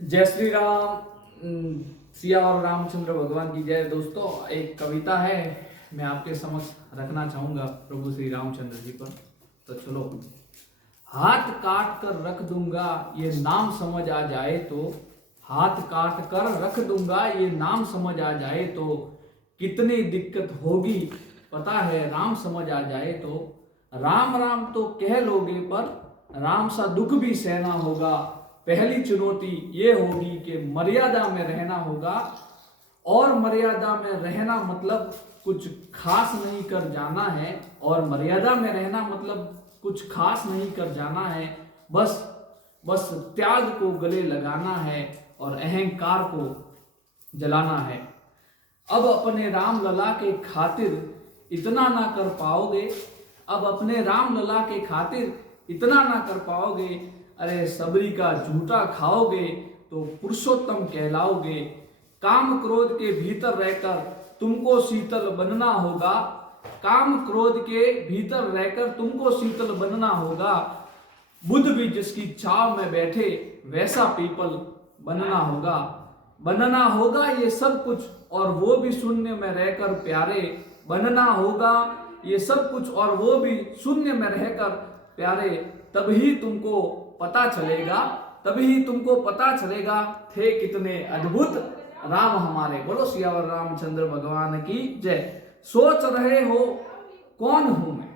जय श्री राम। सिया और रामचंद्र भगवान की जय। दोस्तों, एक कविता है, मैं आपके समक्ष रखना चाहूंगा प्रभु श्री रामचंद्र जी पर। तो चलो। हाथ काट कर रख दूंगा ये नाम समझ आ जाए तो, हाथ काट कर रख दूंगा ये नाम समझ आ जाए तो, कितनी दिक्कत होगी पता है राम समझ आ जाए तो। राम राम तो कह लोगे पर राम सा दुख भी सहना होगा। पहली चुनौती ये होगी कि मर्यादा में रहना होगा। और मर्यादा में रहना मतलब कुछ खास नहीं कर जाना है। और मर्यादा में रहना मतलब कुछ खास नहीं कर जाना है। बस बस त्याग को गले लगाना है और अहंकार को जलाना है। अब अपने राम लला के खातिर इतना ना कर पाओगे, अब अपने राम लला के खातिर इतना ना कर पाओगे। अरे सबरी का झूठा खाओगे तो पुरुषोत्तम कहलाओगे। काम क्रोध के भीतर रहकर तुमको शीतल बनना होगा। काम क्रोध के भीतर रहकर तुमको शीतल बनना होगा। बुद्ध भी जिसकी छाव में बैठे वैसा पीपल बनना होगा। बनना होगा ये सब कुछ और वो भी शून्य में रहकर प्यारे। बनना होगा ये सब कुछ और वो भी शून्य में रहकर प्यारे। तभी तुमको पता चलेगा, तभी तुमको पता चलेगा थे कितने अद्भुत राम हमारे। बोलो सियावर रामचंद्र भगवान की जय। सोच रहे हो कौन हूं मैं,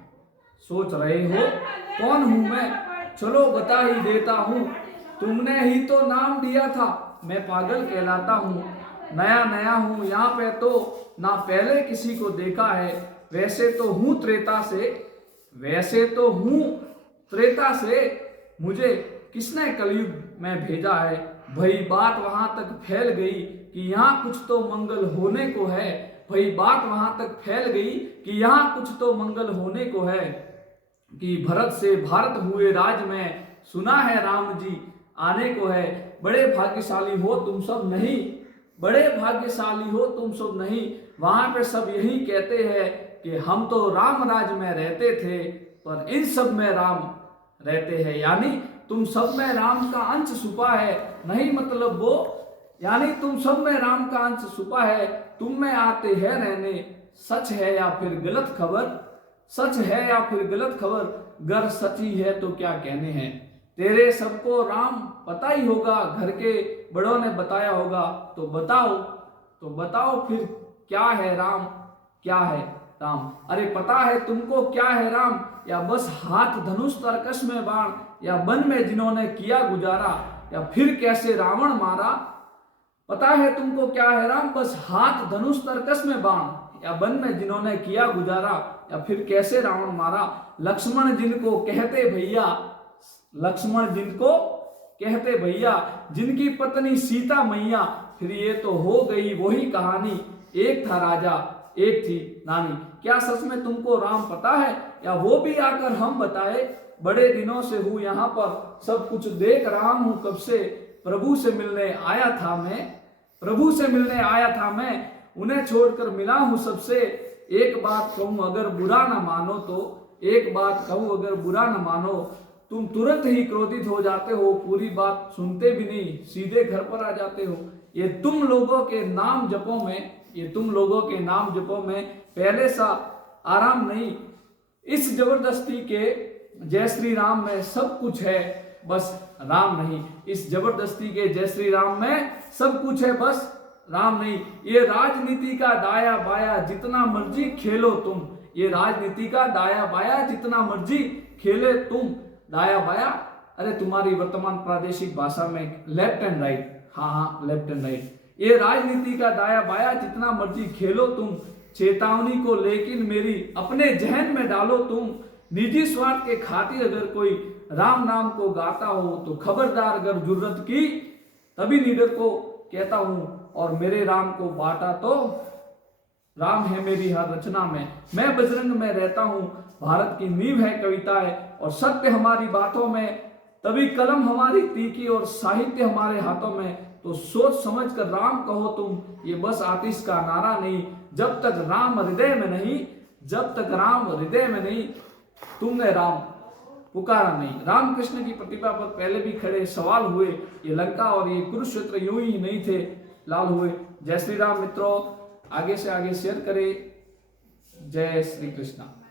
सोच रहे हो कौन हूं मैं, चलो बता ही देता हूं। तुमने ही तो नाम दिया था मैं पागल कहलाता हूं। नया नया हूं यहाँ पे तो ना पहले किसी को देखा है। वैसे तो हूं त्रेता से, वैसे तो हूं त्रेता से, मुझे किसने कलयुग में भेजा है। भाई बात वहां तक फैल गई कि यहाँ कुछ तो मंगल होने को है। भाई बात वहां तक फैल गई कि यहाँ कुछ तो मंगल होने को है। कि भरत से भारत हुए राज में सुना है राम जी आने को है। बड़े भाग्यशाली हो तुम सब नहीं, बड़े भाग्यशाली हो तुम सब नहीं। वहां पे सब यही कहते हैं कि हम तो राम राज में रहते थे पर इन सब में राम रहते हैं। यानी तुम सब में राम का अंश छुपा है, नहीं मतलब वो, यानी तुम सब में राम का अंश छुपा है। तुम में आते हैं रहने, सच है या फिर गलत खबर, सच है या फिर गलत खबर। गर सची है तो क्या कहने हैं। तेरे सबको राम पता ही होगा, घर के बड़ों ने बताया होगा। तो बताओ, तो बताओ फिर क्या है राम, क्या है राम। अरे पता है तुमको क्या है राम, या बस हाथ धनुष तरकश में बाण, या वन में जिन्होंने किया गुजारा, या फिर कैसे रावण मारा। पता है तुमको क्या है राम, बस हाथ धनुष तरकश में बाण, या वन में जिन्होंने किया गुजारा, या फिर कैसे रावण मारा। लक्ष्मण जिनको कहते भैया, लक्ष्मण जिनको कहते भैया, जिनकी पत्नी सीता मैया। फिर ये तो हो गई वही कहानी, एक था राजा एक थी रानी। क्या सच में तुमको राम पता है, या वो भी आकर हम बताए। बड़े दिनों से हूँ यहाँ पर, सब कुछ देख रहा हूँ कब से। प्रभु से मिलने आया था मैं, प्रभु से मिलने आया था मैं, उन्हें छोड़कर मिला हूँ सबसे। एक बात कहूँ अगर बुरा न मानो तो, एक बात कहूँ अगर बुरा न मानो, तुम तुरंत ही क्रोधित हो जाते हो। पूरी बात सुनते भी नहीं, सीधे घर पर आ जाते हो। ये तुम लोगों के नाम जपों में, ये तुम लोगों के नाम जपों में पहले सा आराम नहीं। इस जबरदस्ती के जय श्री राम में सब कुछ है बस राम नहीं। इस जबरदस्ती के जय श्री राम में सब कुछ है बस राम नहीं। ये राजनीति का दाया बाया जितना मर्जी खेलो तुम, ये राजनीति का दाया बाया जितना मर्जी खेले तुम। दाया बाया, अरे तुम्हारी वर्तमान प्रादेशिक भाषा में लेफ्ट एंड राइट, हाँ हाँ लेफ्ट एंड राइट। ये राजनीति का दाया बाया जितना मर्जी खेलो तुम। चेतावनी को लेकिन मेरी अपने जहन में डालो तुम। निजी स्वार्थ के खातिर अगर कोई राम नाम को गाता हो तो खबरदार, अगर जुर्रत की तभी लीडर को कहता हूं। और मेरे राम को बांटा तो राम है मेरी हर रचना में। मैं बजरंग में रहता हूं, भारत की नींव है कविताएं और सत्य हमारी बातों में। तभी कलम हमारी तीखी और साहित्य हमारे हाथों में। तो सोच समझ कर राम कहो तुम, ये बस आतिश का नारा नहीं। जब तक राम हृदय में नहीं, जब तक राम हृदय में नहीं, तुमने राम पुकारा नहीं। रामकृष्ण की प्रतिभा पर पहले भी खड़े सवाल हुए, ये लंका और ये कुरुक्षेत्र यूं ही नहीं थे लाल हुए। जय श्री राम मित्रों, आगे से आगे शेयर करें। जय श्री कृष्णा।